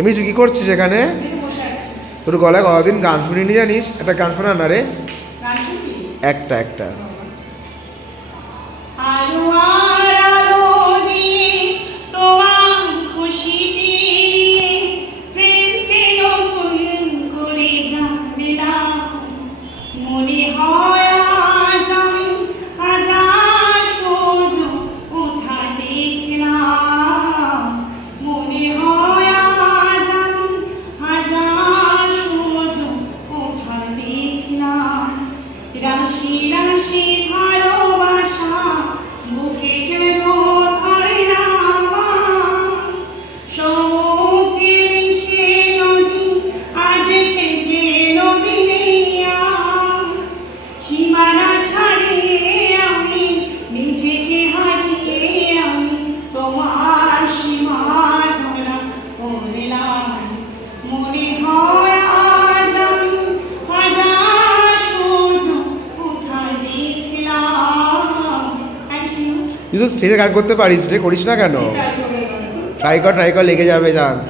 এমনি তুই কি করছিস এখানে? তোর গলায় কতদিন গান শুনিনি জানিস? একটা গান শোনা না রে, একটা একটা। রাশি রাশি ভালোবাসা বুকে যেন ধরে না সমুদ্রে মিশে নদী আজ এসেছে নদী নেইয়া সীমানা ছাড়িয়ে আমি নিজেকে হারিয়ে আমি তোমার সীমা ধরা পড়লাম মনে হয় আজ আমি হাজার সূর্য ওঠা দেখলাম। তুই তো স্টেজে গান করতে পারিস রে, করিস না কেন? ট্রাই কর লেগে যাবে চান্স।